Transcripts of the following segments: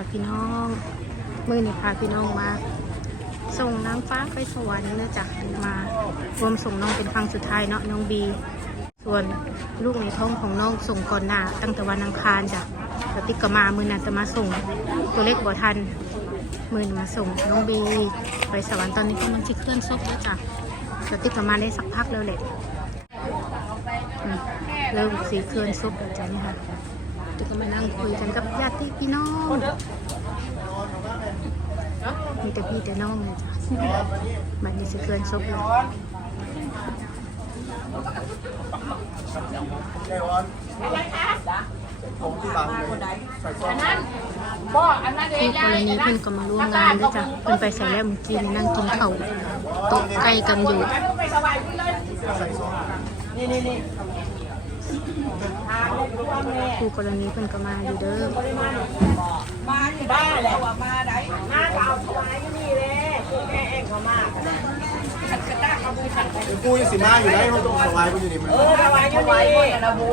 วัสดีจ้าพี่น้อง มือนี้พาพี่น้องมา ส่งนางฟ้าไปสวรรค์นะจ๊ะมารวมส่งน้องเป็นครั้งสุดท้ายเนาะน้องบี ส่วนลูกในท้องของน้องส่งก่อนหน้าตั้งแต่วันอังคารจ้ะกติกก็มามือนั้นจะมาส่งตัวเล็กบ่ทันมือนมาส่งน้องบี ไปสวรรค์ตอนนี้กำลังชิเคลื่อนศพแล้วจ้ะกติกก็มาได้สักพักแล้วแหละเริ่มสีเคลื่อนศพแล้วจ้ะนี่ค่ะ จะก็มานั่งคุยกันกับญาติพี่น้องมีแต่พี่แต่น้องเลยจ้ะบัดนี้สิเกินซบเลยบ่อันนั้นเอพี่งกรณีเพิ่นก็มาร่วมงานด้วยจ้ะเพิ่นไปใส่แล้วเมื่อกี้นี่นั่งกินข้าวโต๊ะใกล้กันอยู่นเลยนี่นี่ คู่กรณีเพิ่นก็มาอยู่เด้อมาที่บ้านแหละว่ามาได้มาเก่าถวายก็นี่แหละคือแม่เองเขามากขัดกระตากขบูขัดกูยังสิมาอยู่ได้เขาต้องสบายกูอยู่นี่มันเออถวายอยู่นี่ระบุ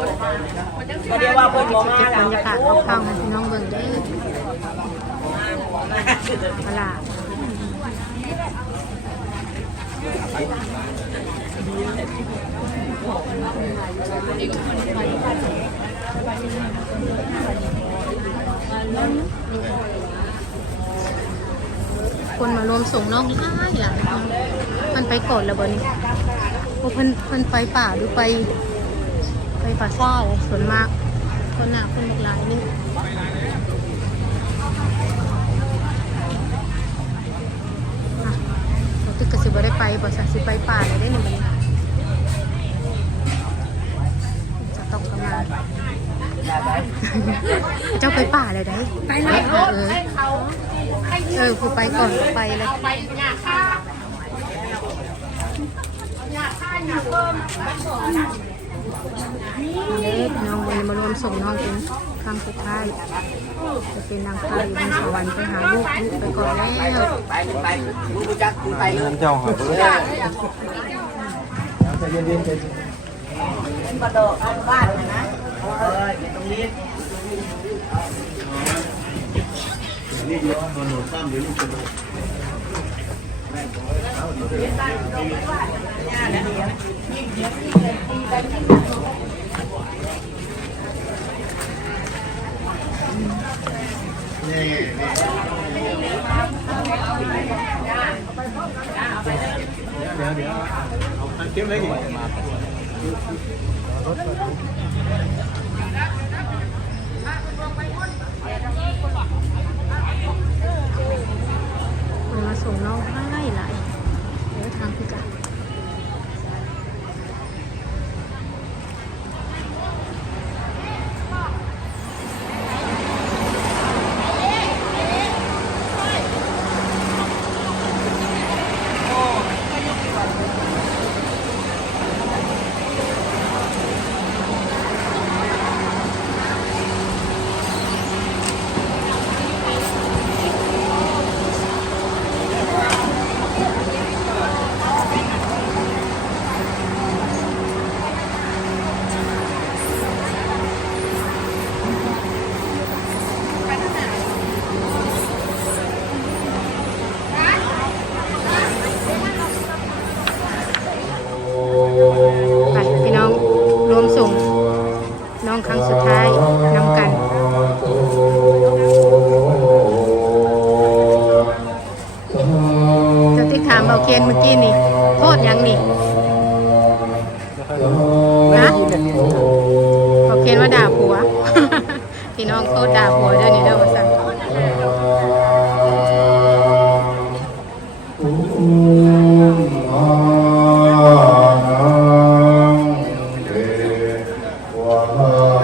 ก็เดี๋ยวว่าเพิ่นบ่มาเก็บแล้วบรรยากาศคร่าวๆให้พี่น้องเบิ่งเด้อตลาด คนมารวมส่งน้องหลายหลายมันไปก่อนแล้วบ่นี่โอ้เพิ่นเพิ่นไปป่าหรือไป ไปป่าซ่าส่วนมาก คนหนาคนหลายนี่ตึกกระสิบ่ได้ไปบ่สันสิไปป่าเลยได้หนึ่งบัดนี้จะต้องกันมา เจ้าไปป่าเลยได้ไปเลยเออให้เขาให้เออผู้ไปก่อนก็ไปเลยไปหน้าค่าหน้าค่าหน้าเพิ่มเด้อน้องวันนี้มารวมส่งน้องเป็นครั้งสุดท้ายจะเป็นนางฟ้าอยู่ในสวรรค์ไปหาลูกลูกไปก่อนแล้วไปไปมึงรู้จักกูไปเลยเจ้าหาเพื่อนใจเย็น ๆใจกระโดดเอาบ้านเลยนะเออตรงนี้นี่เดี๋ยวโดนหนูซ้ำเดี๋ยวลูกจะโดนเดี๋ยวเดี๋ยวเอาเก็บเลยดิ มาส่งเราให้ล่ะ เ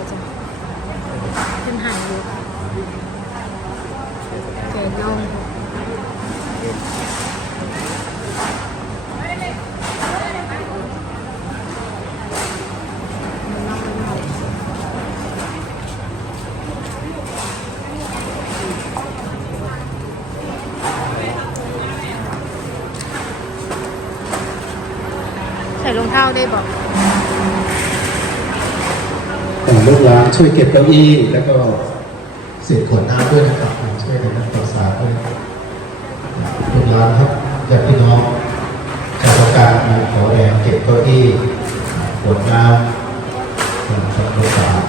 ยจ้ะขึ้นหายอยู่แกงนมมันนอกมันนอกใส่รองเท้าได้บอก ลูกหลานช่วยเก็บเก้าอี้แล้วก็เศษขวดน้ำด้วยนะครับช่วยในการรักษาด้วยลูกหลานครับญาติพี่น้องชาวการมาขอแรงเก็บเก้าอี้ขวดน้ำทำความสะอาด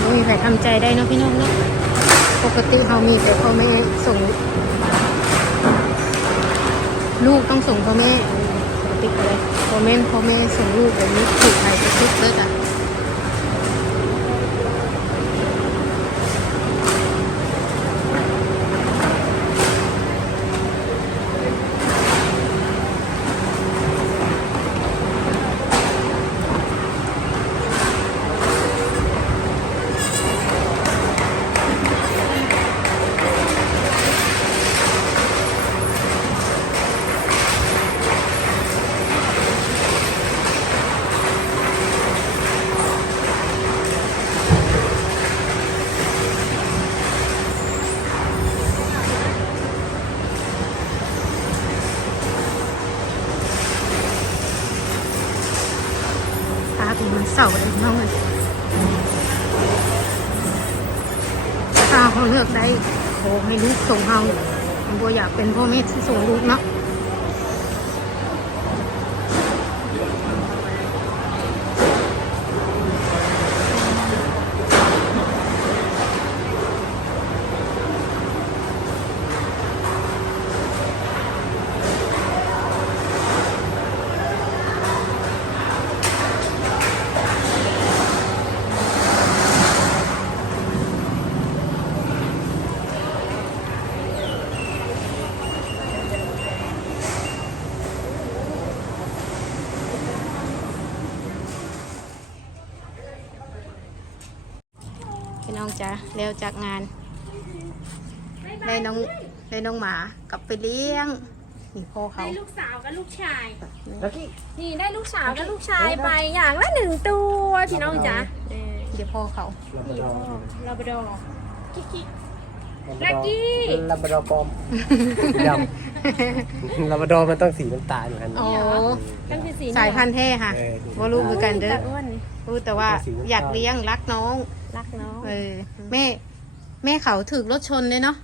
ไม่มีใครทำใจได้เนาะพี่น้องเนาะ ปกติเขามีแต่พ่อแม่ส่ง ลูกต้องส่งพ่อแม่ปกติเลยพ่อแม่พ่อแม่ส่งลูกแบบนี้ถูกใครจะทุกข์เลยจ้ะพา เป็นวันเสาร์เลยพี่น้องเลยตาเขาเลือกได้โอให้ลูกส่งเฮาบัวอยากเป็นพ่อแม่ที่ส่งลูกเนาะ จ้ะเร็วจากงานได้น้องได้น้องหมากลับไปเลี้ยงนี่พ่อเขา ได้ลูกสาวกับลูกชาย แล้วที่นี่ได้ลูกสาวกับลูกชายไปอย่างละหนึ่งตัวพี่น้องจ๊ะเออเดี๋ยวพ่อเขานี่พ่อลาบราดอร์คิกคิกลักกี้ลาบราดอร์ปลอมสีดำลาบราดอร์มันต้องสีน้ำตาลอยู่คันโอ้ตั้งคือสีสายพันธุ์แท้ค่ะเออว่าลูกคือกันเด้อตาอ้วนนี่รู้แต่ว่าอยากเลี้ยงรักน้อง รักน้องเออแม่ แม่เขาถึกรถชนเลยเนาะ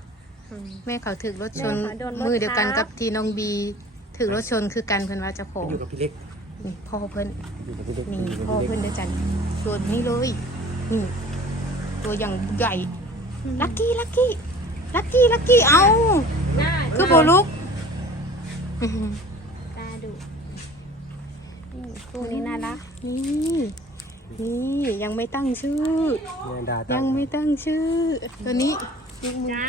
ม แม่เขาถึกรถชน แม่เขาโดนรถ มือเดียวกันทับกับที่น้องบีถึกรถชนคือกันเพิ่นว่าเจะผมอยู่กับพี่เล็กนี่พ่อเพิ่นอยู่กับพี่เล็กนี่อยู่กับพ่อพี่เพิ่เล็กนเดียวกันตัวนี้เลยนี่ตัวอย่างใหญ่ลักกี้ลักกี้ลักกี้ลักกี้เอาหน้าคือโบลุก ตาดุนี่คู่นี้น่ารักนี่ นี่ยังไม่ตั้งชื่อเนี่ยดายัตั้งไม่ตั้งชื่อ ตัวนี้จ้า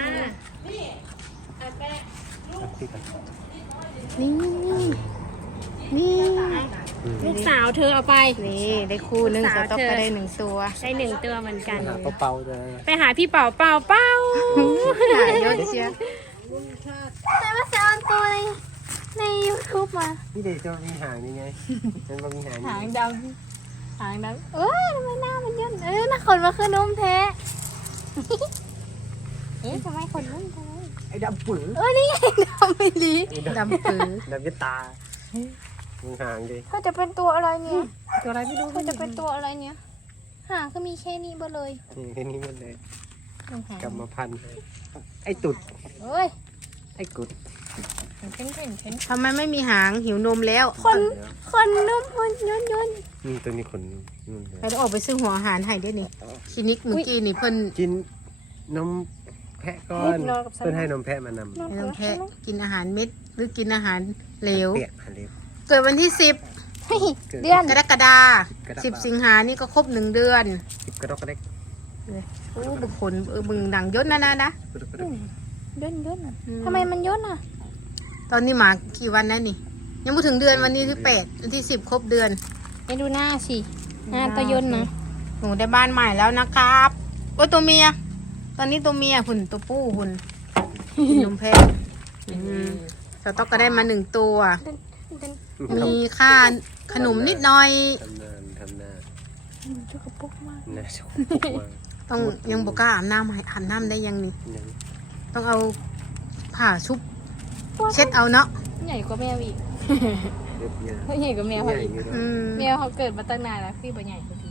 ตั้งชื่อกันนี่นี่ลูกสาวเธอเอาไป นี่ได้คู่หนึ่งสาวสต๊อกเธอก็ได้หนึ่งตัวได้หนึ่งตัวเหมือนกัน หาเป่าๆจะไปหาพี่เป่าเป่าเป่าหายยศเชียแต่ว่าจะเอาตัวในในยูทูบมาพี่เด็กจะมีหางยังไงฉันว่ามีหางหางดำ หางดำเอ้ยทำไมหน้ามันย่นเออหน้าขนมันคือนมแท้เอ๊ะทำไมขนมันแท้ไอ้ดำปื้อเออนี่ไงดำไม่ดีดำปือดำยันตามีหางดิเธอจะเป็นตัวอะไรเนี่ยตัวอะไรไม่รู้เธอจะเป็นตัวอะไรเนี่ยหางก็มีแค่นี้เบอเลยนี่แค่นี้มันเลยต้องหากรรมพันธุ์ไอ้ตุดเอ้ยไอ้กุด เห็นเห็นเห็นเห็นทำไมไม่มีหางหิวนมแล้ว คนคนนุ่มคนย่นย่นอืมตัวนี้ขนนุ่นเลยไปต้องออกไปซื้อหัวอาหารให้ด้วยนี่คลินิกเมื่อกี้นี่เพิ่นกินนมแพะก้อนเพื่อนให้นมแพะมานำไม่ต้องแค่กินอาหารเม็ดหรือกินอาหารเหลวเปียกหันเล็บเกิดวันที่สิบเฮ้ยเดือนกรกฎากรกฎาสิบสิงหานี่ก็ครบหนึ่งเดือนสิบกระดกกระเด็กโอ้บุคคลเออมึงดังยศนะนะนะกระดกกระเด็กย่นย่นอืมทำไมมันย่นอะ ตอนนี้หมากี่วันแล้วนี่ ยังไม่ถึงเดือนวันนี้ที่แปดวันที่สิบครบเดือนไปดูหน้าสิหน้าตะย่นนะหนูได้บ้านใหม่แล้วนะครับโอ้ยตัวเมีย ตอนนี้ตัวเมียหุ่นตัวผู้หุ่นกินนมแพะอืมสต๊อกก็ได้มาหนึ่งตัว มีค่าขนมนิดหน่อย ทำนานทำนานจุกระปุกมากนะชกปุกมาต้องยังบอกกล้าอาบน้ำให้อาบน้ำได้ยังนี่ยังต้องเอาผ้าชุบ เช็ดเอาเนาะใหญ่กว่าแมวอีกเล็บเนี่ยใหญ่กว่าแมวใหเขาญ่อีกอยู่อืเนาะมแมวเขาเกิดมาตั้งนานแล้วพี่บ่ใหญ่สักที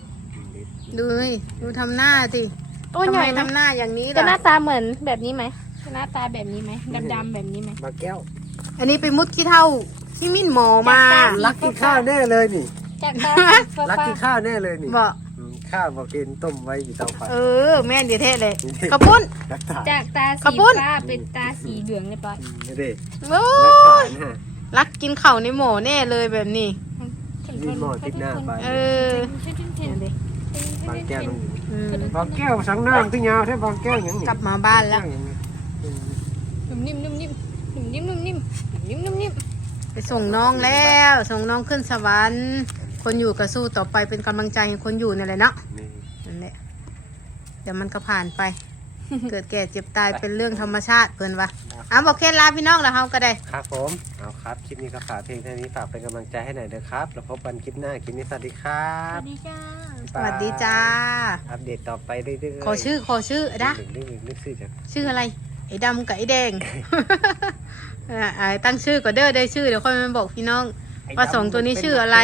ดูนี่ดูทำหน้าสิตัวทำใหไมญ่นะทำหน้าอย่างนี้จะหน้าล่ะตาเหมือนแบบนี้ไหมจะหน้าตาแบบนี้ไหมดำๆแบบนี้ไหม มาแก้วอันนี้ไปมุดขี้เท่าที่มิ้นหมอมา รักกินข้าวแน่เลยนี่ จากตาสีรักฟ้ากินข้าวแน่เลยนี่บอกอืม ข้าวบอกกินต้มไว้อยู่เตาไฟเออ แม่นเดียวเทศเลยกระปุ้นรักษาๆจากตาขอบสีคุณ ฟ้าเป็นตาสีเหลืองเรียบร้อยนี่ดิโอ้รักษายนะฮะรักกินเข่าวในหมอแน่เลยแบบนี้ มีหม้อติดหน้าไปเออบางแก้วมันอืมบางแก้วสังน้ำที่ยาวใช่บางแก้วอย่างนี้กลับมาบ้านแล้วนุ่มนิ่มนุ่มนิ่มนุ่มนิ่มนุ่มนิ่มนุ่มนิ่มนุ่มนิ่มไปส่งน้องแล้ว ส่งน้องขึ้นสวรรค์ คนอยู่ก็สู้ต่อไปเป็นกำลังใจให้คนอยู่นี่นแหละเนาะนี่นั่นแหละเดี๋ยวมันก็ผ่านไป เกิดแก่เจ็บตายเป็นเรื่องธรรมชาติเพื่อนวะอะบอกเคล็ดลาพี่น้องแล้วเฮาก็ได้ ครับผมเอาครับคลิปนี้ก็ฝากเพียงเท่านี้ฝากเป็นกำลังใจให้หน่อยเด้อครับแล้วพบกันคลิปหน้าคลิปนี้สวัสดีครัสบ วัสดีจ้า สวัสดีจ้า อัปเดตต่อไปเรื่อยๆขอชื่อขอชื่อนะ นึกนึกนึกชื่อจากชื่ออะไร ไอ้ดำกับไอ้แดง อ่าอ่าตั้งชื่อก็เด้อได้ชื่อเดี๋ยวค่อยมาบอกพี่น้อง ว่าสองตัวนี้ชื่ออะไร